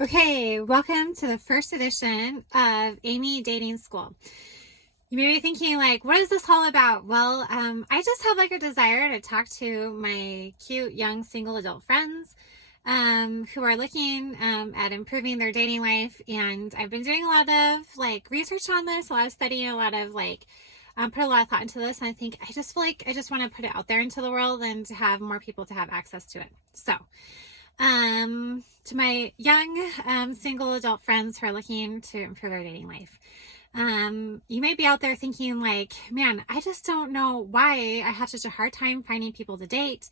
Okay, welcome to the first edition of Amy Dating School. You may be thinking, like, what is this all about? Well, I just have like a desire to talk to my cute young single adult friends who are looking at improving their dating life. And I've been doing a lot of like research on this, a lot of studying, a lot of like put a lot of thought into this. And I think I just feel like I just want to put it out there into the world and to have more people to have access to it. So, to my young single adult friends who are looking to improve their dating life. You may be out there thinking like, man, I just don't know why I have such a hard time finding people to date.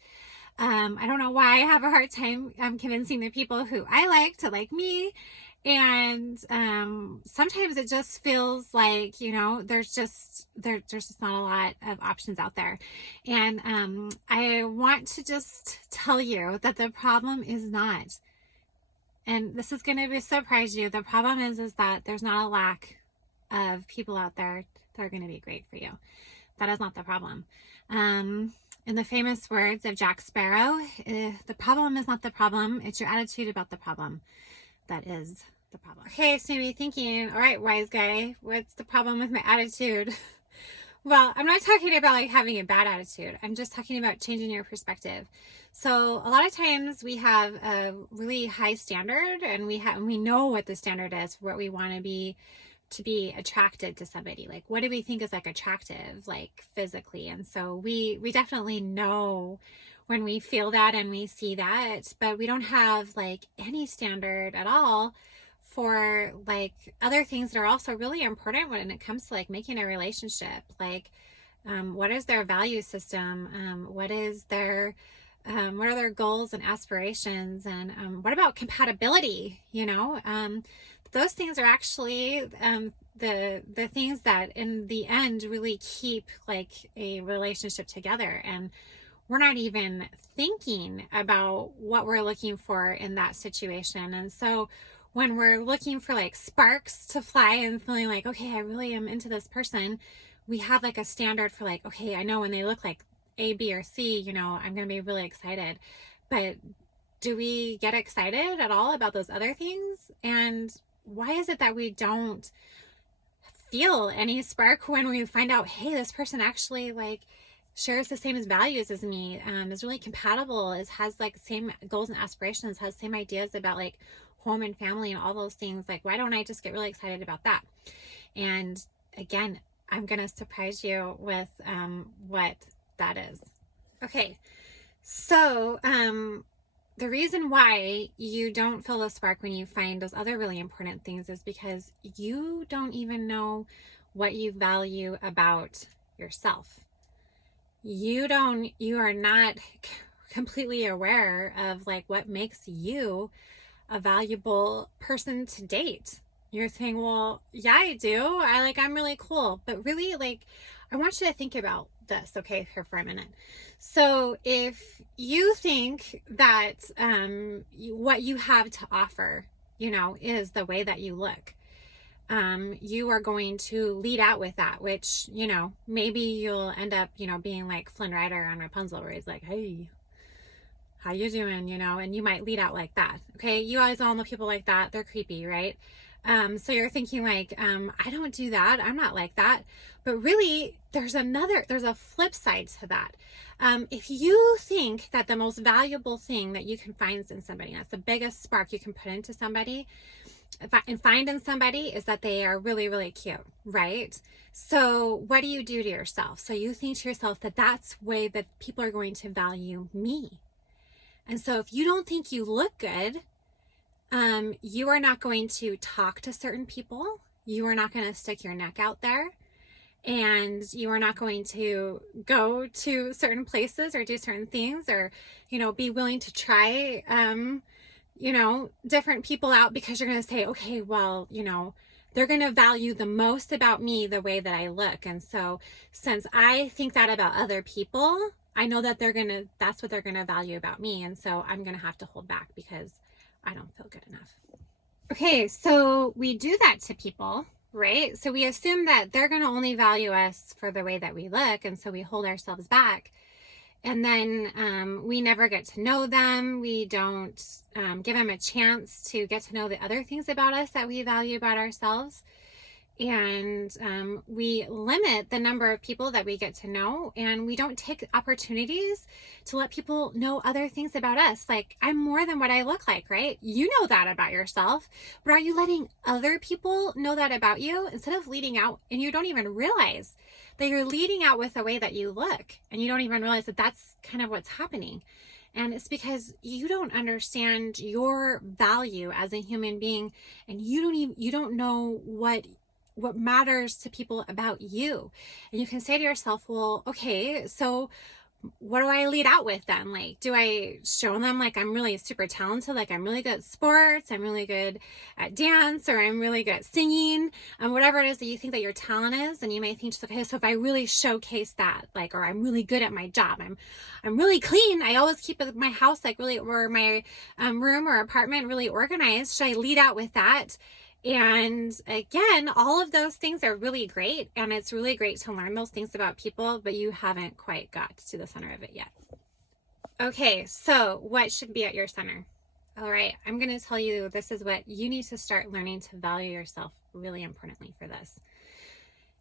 I don't know why I have a hard time convincing the people who I like to like me. And sometimes it just feels like, there's just not a lot of options out there. And I want to just tell you that the problem is not, and this is going to surprise you, the problem is that there's not a lack of people out there that are going to be great for you. That is not the problem. In the famous words of Jack Sparrow, the problem is not the problem, it's your attitude about the problem that is the problem. Okay, so you're thinking, all right, wise guy, what's the problem with my attitude? Well, I'm not talking about like having a bad attitude. I'm just talking about changing your perspective. So a lot of times we have a really high standard, and we know what the standard is for what we want to be attracted to somebody. Like, what do we think is like attractive, like physically? And so we definitely know when we feel that and we see that, but we don't have like any standard at all for like other things that are also really important when it comes to like making a relationship. Like, what is their value system? What are their goals and aspirations? And what about compatibility? Those things are actually the things that in the end really keep like a relationship together. And we're not even thinking about what we're looking for in that situation. And so when we're looking for like sparks to fly and feeling like, okay, I really am into this person, we have like a standard for like, okay, I know when they look like A, B, or C, I'm going to be really excited. But do we get excited at all about those other things? And why is it that we don't feel any spark when we find out, hey, this person actually like shares the same values as me, is really compatible, has like same goals and aspirations, has same ideas about like home and family and all those things? Like, why don't I just get really excited about that? And again, I'm gonna surprise you with what that is. Okay, so the reason why you don't feel the spark when you find those other really important things is because you don't even know what you value about yourself. You are not completely aware of like what makes you a valuable person to date. You're saying, well, yeah, I do. I'm really cool. But really, like, I want you to think about this, okay, here for a minute. So if you think that what you have to offer, is the way that you look, you are going to lead out with that, which, maybe you'll end up, being like Flynn Rider on Rapunzel, where he's like, hey, how you doing? And you might lead out like that. Okay. You guys all know people like that. They're creepy, right? So you're thinking like, I don't do that. I'm not like that. But really, there's a flip side to that. If you think that the most valuable thing that you can find in somebody, that's the biggest spark you can put into somebody and find in somebody, is that they are really, really cute, right? So what do you do to yourself? So you think to yourself that that's the way that people are going to value me. And so if you don't think you look good, you are not going to talk to certain people. You are not going to stick your neck out there. And you are not going to go to certain places or do certain things, or, be willing to try, different people out, because you're going to say, okay, well, they're going to value the most about me the way that I look. And so since I think that about other people, I know that that's what they're going to value about me. And so I'm going to have to hold back because I don't feel good enough. Okay, so we do that to people, right? So we assume that they're going to only value us for the way that we look. And so we hold ourselves back. And then we never get to know them. We don't give them a chance to get to know the other things about us that we value about ourselves. And we limit the number of people that we get to know, and we don't take opportunities to let people know other things about us. Like, I'm more than what I look like, right? You know that about yourself, but are you letting other people know that about you instead of leading out, and you don't even realize that you're leading out with the way that you look, and you don't even realize that that's kind of what's happening. And it's because you don't understand your value as a human being, and you don't know what matters to people about you. And you can say to yourself, well, okay, so what do I lead out with then? Like, do I show them like I'm really super talented, like I'm really good at sports, I'm really good at dance, or I'm really good at singing, whatever it is that you think that your talent is. And you may think, okay, so if I really showcase that, like, or I'm really good at my job, I'm really clean, I always keep my house like really, or my room or apartment really organized, should I lead out with that? And again, all of those things are really great, and it's really great to learn those things about people, but you haven't quite got to the center of it yet. Okay, so what should be at your center? All right, I'm going to tell you this is what you need to start learning to value yourself really importantly for this.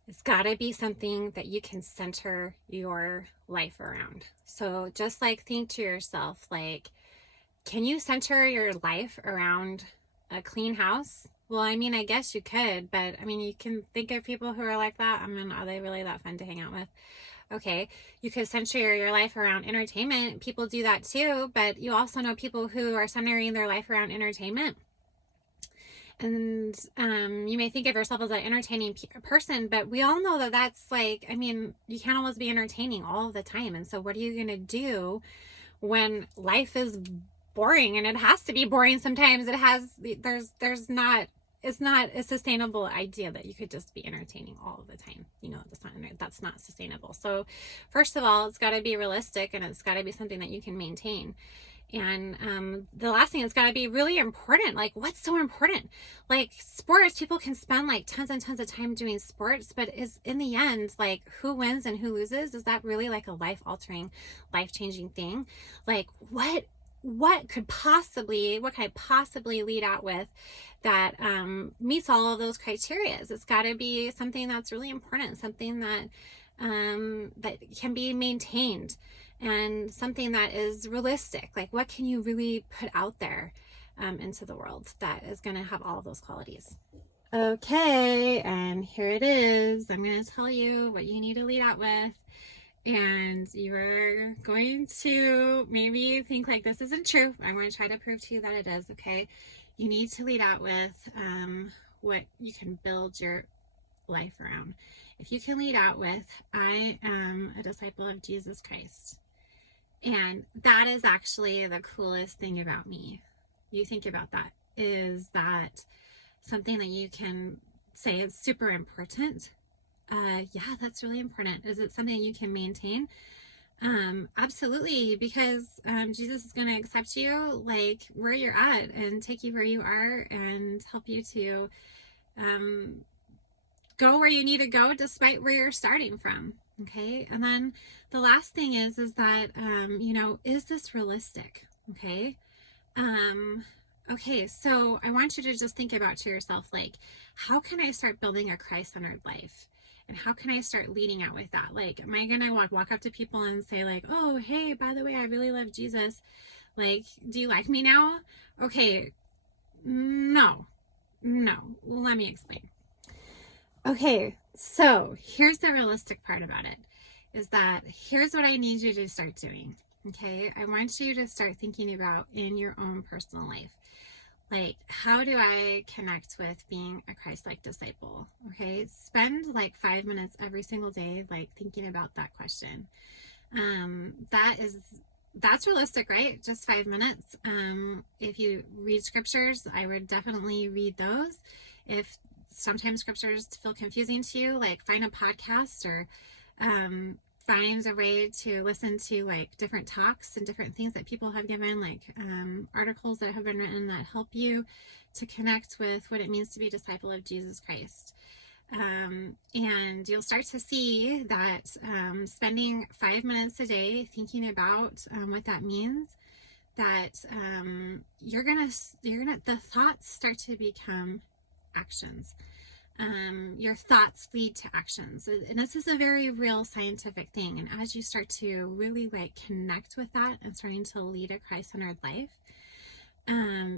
It's got to be something that you can center your life around. So just like think to yourself, like, can you center your life around a clean house? Well, I mean, I guess you could, but I mean, you can think of people who are like that. I mean, are they really that fun to hang out with? Okay, you could center your life around entertainment. People do that too, but you also know people who are centering their life around entertainment. And you may think of yourself as an entertaining person, but we all know that that's like, I mean, you can't always be entertaining all the time. And so what are you going to do when life is boring? And it has to be boring sometimes. It's not a sustainable idea that you could just be entertaining all the time. You know, that's not sustainable. So first of all, it's got to be realistic, and it's got to be something that you can maintain. And the last thing, it's got to be really important. Like, what's so important? Like sports, people can spend like tons and tons of time doing sports, but is in the end, like, who wins and who loses? Is that really like a life-altering, life-changing thing? Like, what could I possibly lead out with that meets all of those criteria? It's got to be something that's really important, something that that can be maintained, and something that is realistic. Like, what can you really put out there into the world that is going to have all of those qualities? Okay, and here it is. I'm going to tell you what you need to lead out with. And you're going to maybe think like, this isn't true. I'm going to try to prove to you that it is. Okay, you need to lead out with what you can build your life around. If you can lead out with, I am a disciple of Jesus Christ. And that is actually the coolest thing about me. You think about that. Is that something that you can say is super important? Yeah, that's really important. Is it something you can maintain? Absolutely, because Jesus is going to accept you like where you're at and take you where you are and help you to go where you need to go despite where you're starting from. Okay, and then the last thing is that is this realistic? Okay. Okay, so I want you to just think about to yourself, like, how can I start building a Christ-centered life? And how can I start leading out with that? Like, am I gonna walk up to people and say like, oh, hey, by the way, I really love Jesus. Like, do you like me now? Okay, no, let me explain. Okay, so here's the realistic part about it, is that here's what I need you to start doing. Okay, I want you to start thinking about in your own personal life. Like, how do I connect with being a Christ-like disciple? Okay, spend like 5 minutes every single day, like thinking about that question. That's realistic, right? Just 5 minutes. If you read scriptures, I would definitely read those. If sometimes scriptures feel confusing to you, like find a podcast or find a way to listen to like different talks and different things that people have given, like articles that have been written that help you to connect with what it means to be a disciple of Jesus Christ. And you'll start to see that spending 5 minutes a day thinking about what that means, that the thoughts start to become actions. Your thoughts lead to actions, and this is a very real scientific thing. And as you start to really like connect with that and starting to lead a Christ-centered life,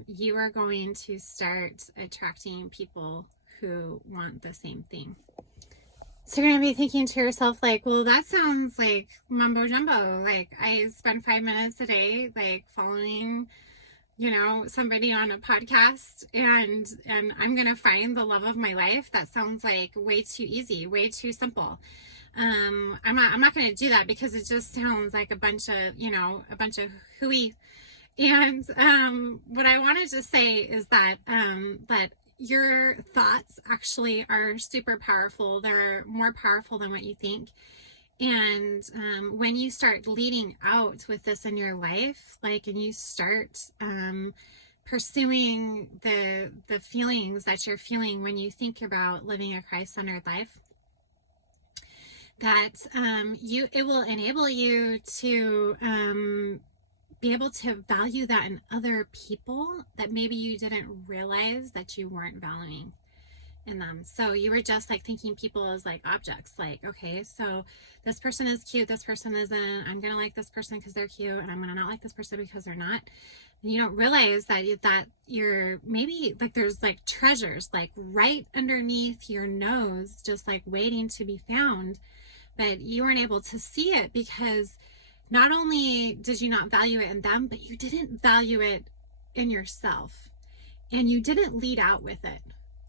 you are going to start attracting people who want the same thing. So you're going to be thinking to yourself, like, well, that sounds like mumbo jumbo. Like, I spend 5 minutes a day, like, following, somebody on a podcast, and I'm going to find the love of my life. That sounds like way too easy, way too simple. I'm not going to do that, because it just sounds like a bunch of hooey. And what I wanted to say is that your thoughts actually are super powerful. They're more powerful than what you think. And when you start leading out with this in your life, like, and you start pursuing the feelings that you're feeling when you think about living a Christ-centered life, that it will enable you to be able to value that in other people that maybe you didn't realize that you weren't valuing in them. So you were just like thinking people as like objects, like, okay, so this person is cute, this person isn't, I'm gonna like this person because they're cute, and I'm gonna not like this person because they're not. And you don't realize that you're maybe like there's like treasures like right underneath your nose, just like waiting to be found, but you weren't able to see it because not only did you not value it in them, but you didn't value it in yourself, and you didn't lead out with it,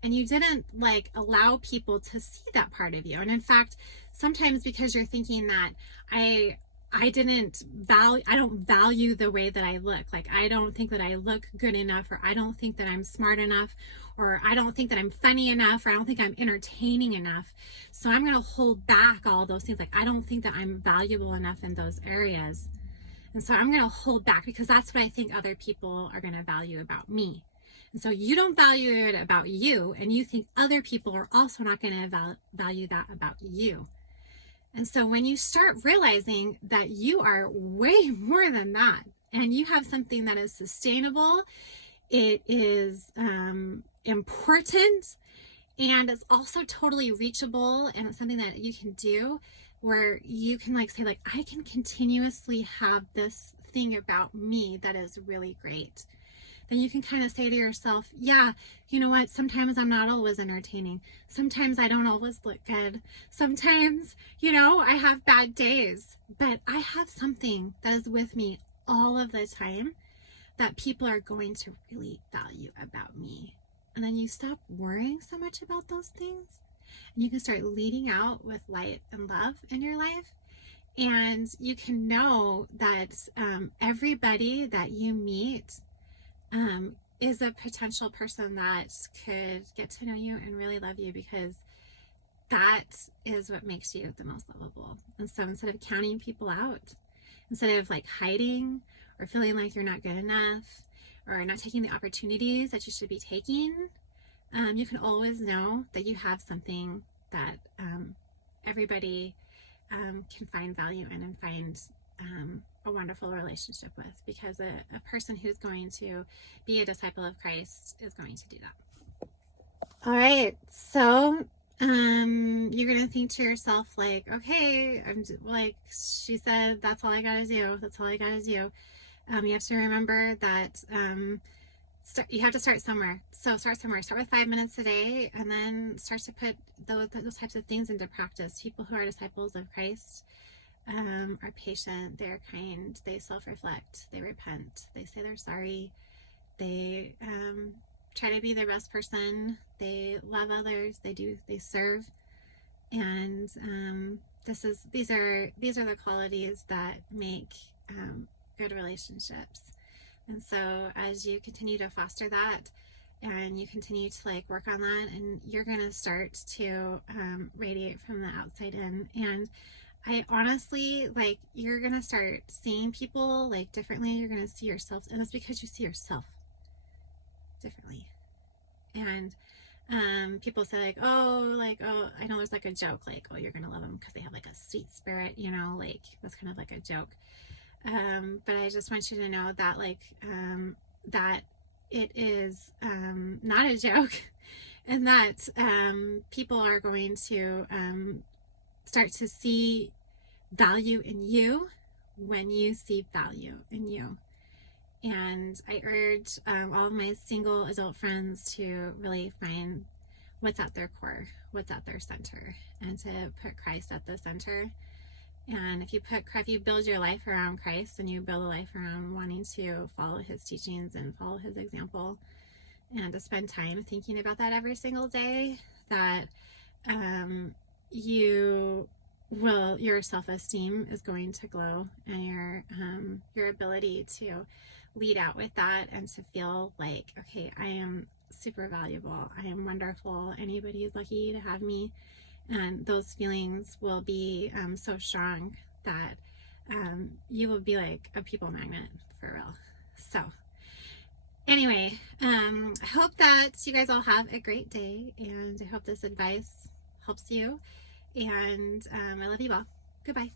and you didn't like allow people to see that part of you. And in fact, sometimes because you're thinking that I don't value the way that I look, like I don't think that I look good enough, or I don't think that I'm smart enough, or I don't think that I'm funny enough, or I don't think I'm entertaining enough, so I'm going to hold back all those things. Like, I don't think that I'm valuable enough in those areas, and so I'm going to hold back because that's what I think other people are going to value about me. And so you don't value it about you, and you think other people are also not going to value that about you. And so when you start realizing that you are way more than that, and you have something that is sustainable, it is important, and it's also totally reachable, and it's something that you can do where you can like say, like, I can continuously have this thing about me that is really great. Then you can kind of say to yourself, yeah, you know what? Sometimes I'm not always entertaining. Sometimes I don't always look good. Sometimes, I have bad days, but I have something that is with me all of the time that people are going to really value about me. And then you stop worrying so much about those things, and you can start leading out with light and love in your life. And you can know that everybody that you meet is a potential person that could get to know you and really love you, because that is what makes you the most lovable. And so instead of counting people out, instead of like hiding or feeling like you're not good enough or not taking the opportunities that you should be taking, you can always know that you have something that everybody can find value in and find a wonderful relationship with, because a person who's going to be a disciple of Christ is going to do that. All right, so you're gonna think to yourself, like, okay, I'm like she said, that's all I gotta do. That's all I gotta do. You have to remember that you have to start somewhere. So start somewhere. Start with 5 minutes a day, and then start to put those types of things into practice. People who are disciples of Christ are patient, they're kind, they self-reflect, they repent, they say they're sorry, they try to be their best person, they love others, they serve, and these are the qualities that make good relationships. And so as you continue to foster that, and you continue to like work on that, and you're gonna start to radiate from the outside in. And I honestly, like, you're gonna start seeing people like differently. You're gonna see yourself, and it's because you see yourself differently. And People say oh, I know there's like a joke, like, oh, you're gonna love them because they have like a sweet spirit, like that's kind of like a joke. But I just want you to know that that it is not a joke, and that people are going to start to see value in you when you see value in you. And I urge all of my single adult friends to really find what's at their core, what's at their center, and to put Christ at the center. And if you build your life around Christ, and you build a life around wanting to follow his teachings and follow his example, and to spend time thinking about that every single day, that your self-esteem is going to glow, and your ability to lead out with that, and to feel like, okay, I am super valuable, I am wonderful, anybody is lucky to have me. And those feelings will be so strong that you will be like a people magnet for real. So anyway, I hope that you guys all have a great day, and I hope this advice helps you. And I love you all. Goodbye.